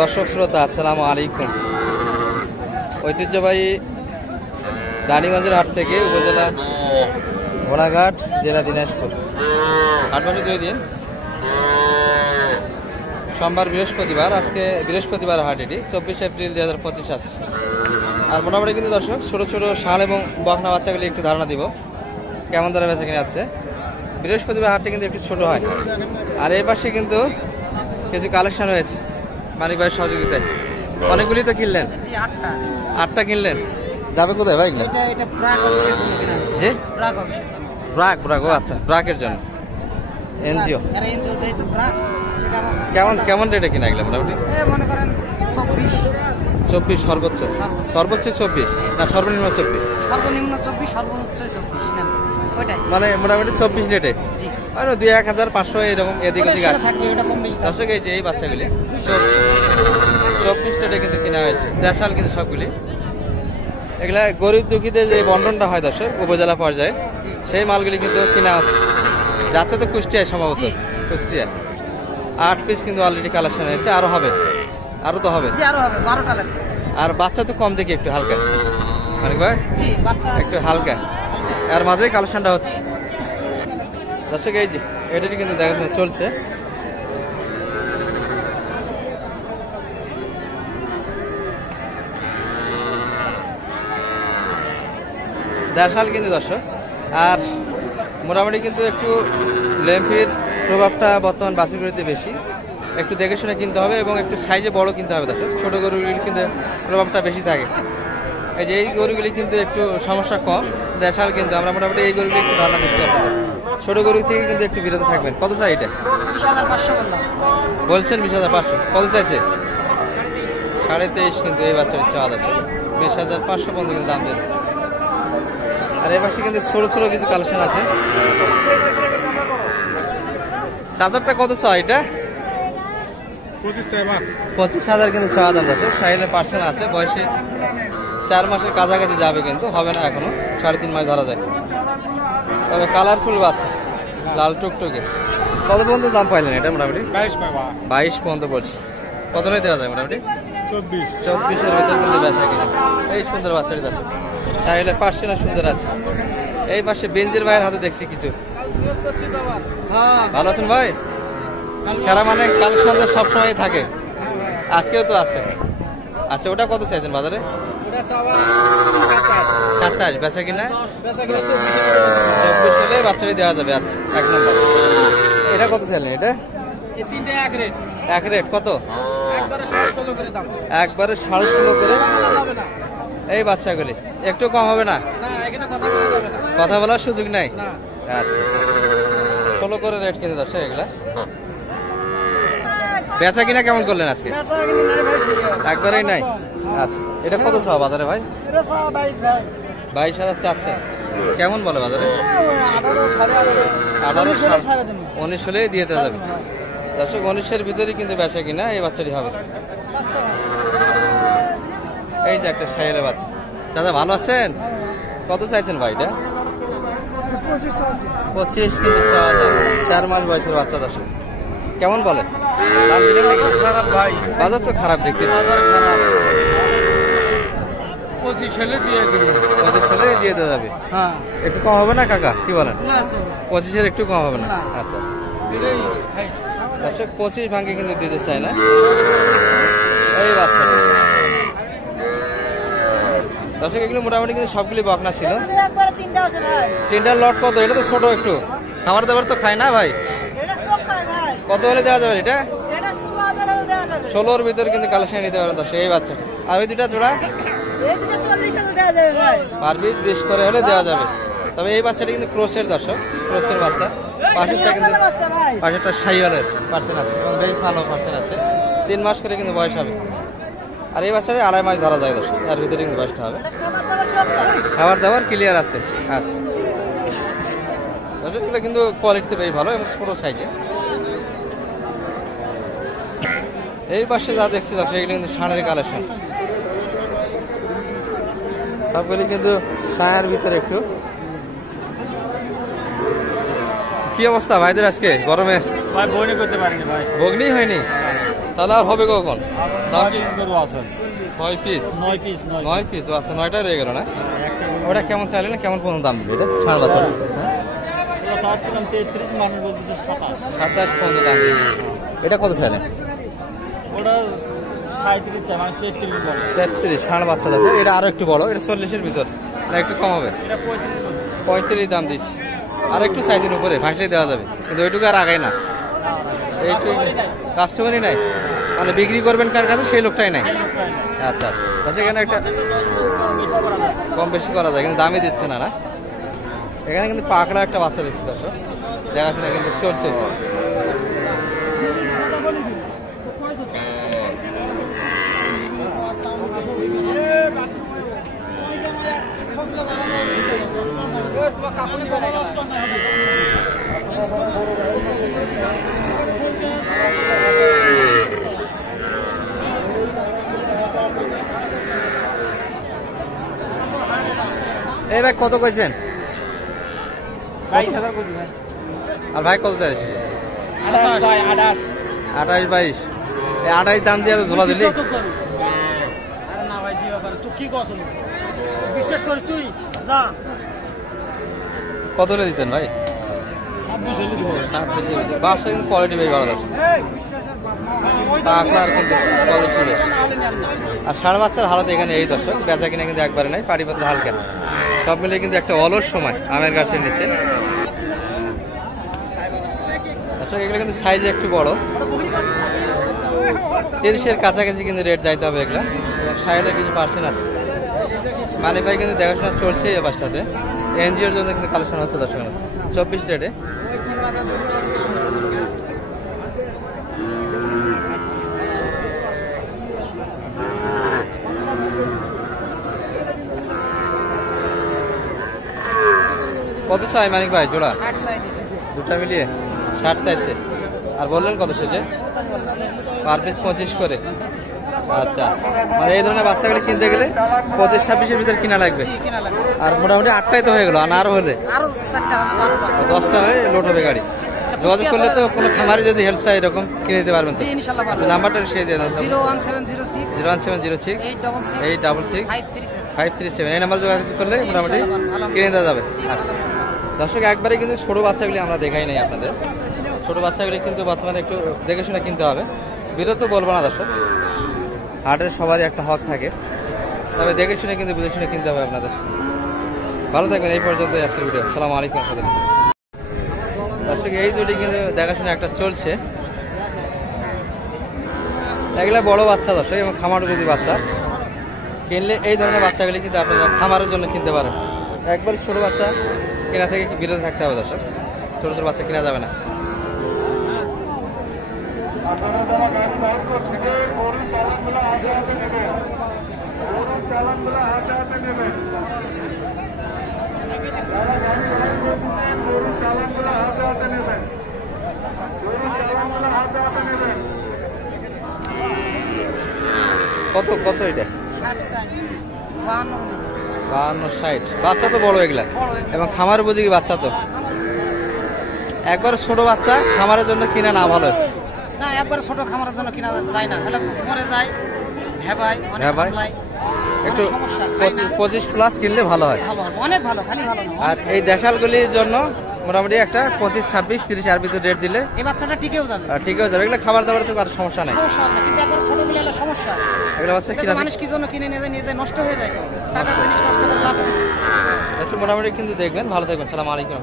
দর্শক শ্রোতা আসসালামু আলাইকুম। ঐতিহ্যবাহী রানীগঞ্জের হাট থেকে উপজেলা ঘোড়াঘাট, জেলা দিনাজপুর। হাট বসে 2 দিন, সোমবার বৃহস্পতিবার। আজকে বৃহস্পতিবার হাট, এটি 24 এপ্রিল 2025 আসছে। আর মোটামুটি কিন্তু দর্শক ছোটো ছোটো ষাঁড় এবং বকনা বাচ্চাগুলি একটু ধারণা দিব কেমন দরে বেচা কিনে যাচ্ছে। বৃহস্পতিবার হাটটি কিন্তু একটু ছোটো হয়। আর এই পাশে কিন্তু কিছু কালেকশন হয়েছে মানিক ভাইয়ের সহযোগিতায়। অনেকগুলি তো কিনলেন, 8টা কিনলেন। যাবে কোথায় ভাই? জি ব্রাক, ও আচ্ছা, ব্রাকের জন্য এনজিও। কেমন রেটে কিনা গেলে মোটামুটি? 24 সর্বোচ্চ 24 না সর্বনিম্ন 24? সর্বনিম্ন 24, সর্বোচ্চ 24 মানে মোটামুটি 24 রেটে। আর 2-1500 এরকম এদিক ওদিক আছে। দর্শক এই যে এই বাচ্চাগুলি 24 রেটে কিন্তু কেনা হয়েছে। দেশাল কিন্তু সবগুলি। এগুলা গরিব দুঃখীদের যে বন্টনটা হয় দর্শক উপজেলা পর্যায়ে, সেই মালগুলি কিন্তু কেনা হচ্ছে। যাচ্ছে তো কুষ্টিয়ায়, সম্ভবত কুষ্টিয়া। 8 পিস কিন্তু অলরেডি কালেকশন হয়েছে। আরো হবে, আরো তো হবে, 12টা লাগবে। আর বাচ্চা তো কম দেখি, একটু হালকা মানিক ভাই, একটু হালকা। এর মাঝে কালেকশনটা হচ্ছে দর্শক। এই যে এটাই কিন্তু দেখাশোনা চলছে। দেশাল কিন্তু দর্শক। আর মোটামুটি কিন্তু একটু ল্যাম্পির প্রভাবটা বর্তমান বাছুরগুলিতে বেশি। একটু দেখে শুনে কিনতে হবে এবং একটু সাইজে বড় কিনতে হবে দর্শক। ছোটো গরুগুলির কিন্তু প্রভাবটা বেশি থাকে। এই যে এই গরুগুলি কিন্তু একটু সমস্যা কম। দেশাল কিন্তু আমরা মোটামুটি এই গরুগুলি একটু ধারণা দিচ্ছি আপনাদের। ছোটো গরু থেকে কিন্তু একটু বিরত থাকবেন। কত চাই এটা? 20,500 বলছেন। 20,500 কত চাইছে? 23.5 কিন্তু এই বাচ্চার চাওয়া যাচ্ছে। 20,500 পর্যন্ত কিন্তু দাম দেবে। আর এই পাশে কিন্তু ছোটো ছোটো কিছু কালেকশন আছে। চার্জারটা কত চাই এটা? 25,000 কিন্তু চাওয়া দাম যাচ্ছে। সাইলের পার্সেন্ট আছে, বয়সে 4 মাসের কাছাকাছি যাবে, কিন্তু হবে না এখনো, 3.5 মাস ধরা যায়। তবে কালারফুল বাচ্চা, লাল টুকটুকে। কত পর্যন্ত দাম পাইলেন এটা? মোটামুটি 22 পর্যন্ত বলছি। কত হলে দেওয়া যায়? মোটামুটি 24-এর ভিতর কিন্তু বেচা কিনা। এই সুন্দর বাচ্চাটি দেখো, সাইলের পার্সেন্ট সুন্দর আছে। এই পাশে বেঞ্জের ভাইয়ের হাতে দেখছি কিছু। ভালো আছেন ভাই? সারা মানে কাল সন্ধ্যা সবসময় থাকে, আজকেও তো আছে। আচ্ছা, ওটা কত চাইছেন বাজারে? 27 বেচা কিনা 24 হলে বাচ্চাটি দেওয়া যাবে। আচ্ছা, 1 নম্বর। এটা কত চাইলেন? এটা এক রেট কত? একবারে 16.5 করে এই বাচ্চাগুলি। একটু কম হবে না? কথা বলার সুযোগ নাই। আচ্ছা, 16 করে রেট কিন্তু দর্শক এগুলা। বেচা কিনা কেমন করলেন আজকে? একবারেই নাই। আচ্ছা, এটা কত চাও বাজারে ভাই? 22,000 চাচ্ছে। কেমন বলে বাজারে? 19 হলে দিয়ে দেওয়া যাবে দর্শক। 19-এর ভিতরে কিন্তু বেচা কিনা এই বাচ্চাটি হবে। এই যে একটা সাইলের বাচ্চা। দাদা ভালো আছেন? কত চাইছেন ভাই এটা? 25 কিন্তু 4 মাস বয়সের বাচ্চা দর্শক। কেমন বলে? বাজার তো খারাপ দেখতে। 25 হলে দিয়ে দেওয়া যাবে। একটু কম হবে না কাকা? কি বলেন? 25-এর একটু কম হবে না? আচ্ছা, দর্শক 25 ভাঙে কিন্তু দিতে চায় না এই বাচ্চা দর্শক। এগুলো মোটামুটি কিন্তু সবগুলি বকনা ছিল। 3টার লট কত? এটা তো ছোট, একটু খাবার দাবার তো খায় না ভাই। কত হলে দেওয়া যাবে এটা? 16-র ভিতরে কিন্তু কালেকশন নিতে পারেন দর্শক এই বাচ্চা। আর ওই 2টা জোড়া পার পিস 20 করে হলে দেওয়া যাবে। তবে এই বাচ্চাটা কিন্তু ক্রোসের দর্শক, ক্রোসের বাচ্চা। পাশেরটা কিন্তু পাশেরটা শাইওয়ালের পার্সেন্ট আছে, বেশ ভালো পার্সেন্ট আছে। 3 মাস করে কিন্তু বয়স হবে। আর এই বাচ্চাটা 2.5 মাস ধরা যায় দর্শক, এর ভিতরে কিন্তু বয়সটা হবে। খাবার দাবার ক্লিয়ার আছে। আচ্ছা দর্শক, এগুলো কিন্তু কোয়ালিটিতে বেশ ভালো এবং ছোটো সাইজে। এই পাশে যা দেখছি দর্শক এগুলো কিন্তু ষাঁড়ের কালেকশন। সবগুলি কিন্তু ছায়ার ভিতরে। একটু কি অবস্থা ভাইদের আজকে গরমে? ভাই বগনি করতে পারিনি ভাই। বগনি হয়নি? তাহলে আর হবে কখন? দাম কি? গরু আছে 6 পিস 9 পিস 9 পিস আচ্ছা 9টা রয়ে গেল না? ওটা কেমন চাইলেন, কেমন কোন দাম দিবে এটা ষাঁড় বাচ্চাটা? চাচ্ছিলাম 33, মানুষ বলতেছে 27। 27 পর্যন্ত দাম দিয়েছে। এটা কত চাইলেন? ওটা 37 চাই, মানুষ 33 বলে। 33 ষাঁড় বাচ্চা আছে। এটা আরো একটু বড়, এটা 40-এর ভিতর না একটু কম হবে? এটা 35 বলে। 35 দাম দিচ্ছি। আর একটু সাইজের উপরে ভাসলে দেওয়া যাবে, কিন্তু ওইটুকু আর আগায় না। এইটুকু কাস্টমারই নাই, মানে বিক্রি করবেন কার কাছে সেই লোকটাই নাই। আচ্ছা আচ্ছা, সেখানে একটা কম বেশি করা যায়, কিন্তু দামই দিচ্ছে না। না, এখানে কিন্তু পাকড়া একটা বাচ্চা দিচ্ছে দর্শক, দেখাশোনা কিন্তু চলছে। এই ভাই কত কইছেন? 22,000 কইছি ভাই। আর ভাই কত চাইছে? 28 ভাই, 28। 28-22। এই 28 দাম দিয়ে ধোলা দিলি? আরে না ভাই, দিবা পারে। তুই কি করছিস? বিশ্বাস করিস তুই? যা। কত হলে দিতেন ভাই? 26 এলি দিব। 26 বাসা কিন্তু কোয়ালিটি বেশ ভালো দর্শক, পাকড়ার কিন্তু কোয়ালিটি বেশ। আর ষাঁড় বাচ্চার হালত এখানে এই দর্শক, বেচা কিনা কিন্তু একবারে নাই, পাটিপত্র হালকা, সব মিলে কিন্তু একটা অলস সময় আমের গাছের নিচে। দর্শক এগুলো কিন্তু সাইজ একটু বড়, 30-এর কাছাকাছি কিন্তু রেট যাইতে হবে এগুলা। 60-এর কিছু পার্সেন্ট আছে। মানে ভাই কিন্তু দেখাশোনা চলছে এই বাসটাতে, এনজিওর জন্য কিন্তু কালেকশন হচ্ছে দর্শক 24 রেটে। কত চাই মানিক ভাই জোড়া? 8 চাই দিবে। দুটা মিলিয়ে 60 চাইছে। আর বললেন কত সেজে? পার পিস 25 করে। আচ্ছা, মানে এই ধরনের বাচ্চাগুলি কিনতে গেলে 25-26-এর ভিতরে কিনা লাগবে। জি, কিনা লাগবে। আর মোটামুটি 8টাই তো হয়ে গেল, আর আরো হলে আরো 4টা হবে, 12টা। 10টা হয়ে লোড হবে গাড়ি। যোগাযোগ করলে তো কোনো খামারে যদি হেল্প চাই এরকম কিনে দিতে পারবেন তো? জি, ইনশাআল্লাহ পারবো। আচ্ছা, নাম্বারটা শেয়ার দিয়ে দেন। 01706 01706 866 866 537। 537 এই নাম্বার যোগাযোগ করলে মোটামুটি কিনে দেওয়া যাবে। আচ্ছা দর্শক, একবারে কিন্তু ছোট বাচ্চাগুলি আমরা দেখাই নাই আপনাদের। ছোট বাচ্চাগুলি কিন্তু বর্তমানে একটু দেখে শুনে কিনতে হবে, বিরত বলবো না দর্শক, হাটের সবারই একটা হক থাকে, তবে দেখে শুনে কিন্তু বুঝে শুনে কিনতে হবে আপনাদের। ভালো থাকবেন। এই পর্যন্ত আজকের ভিডিও। আসসালামু আলাইকুম। দর্শক এই দুটি কিন্তু দেখাশোনা একটা চলছে, এগুলা বড় বাচ্চা দর্শক এবং খামার উপযোগী বাচ্চা। কিনলে এই ধরনের বাচ্চাগুলি কিন্তু আপনারা খামারের জন্য কিনতে পারেন। একবার ছোট বাচ্চা কেনা থেকে বিরত থাকতে হবে দর্শক, ছোট ছোট বাচ্চা কেনা যাবে না। কত কত এটা? 60 চাই, 52। 52-60 বাচ্চা তো বড় এগুলা, এবং খামার উপযোগী বাচ্চা তো। একবার ছোট বাচ্চা খামারের জন্য কিনা না ভালো? না, একবার ছোট খামারের জন্য কিনা যায় না, হলে মরে যায়, ভেবাই, অনেক ভেবায়। হামলায়, একটু অনেক সমস্যা, খায় না। 25+ কিনলে ভালো হয়। ভালো হবে, অনেক ভালো, খালি ভালো না। আর এই দেশালগুলির জন্য মোটামুটি একটা 25-26-30 ভিতরে রেট দিলে এই বাচ্চাটা টিকেও যাবে, ঠিক হয়ে যাবে। এগুলো খাবার দাবার তো আর সমস্যা নাই। সমস্যা হবে না, কিন্তু একবার ছোট গুলো হলে সমস্যা। এগুলো বাচ্চা এটা কিনা তো মানুষ কি জন্য কিনে নিয়ে যায়, নষ্ট হয়ে যায় তো, টাকার জিনিস নষ্ট করে লাভ নেই। মোটামুটি কিন্তু দেখবেন। ভালো থাকবেন। সালাম আলাইকুম।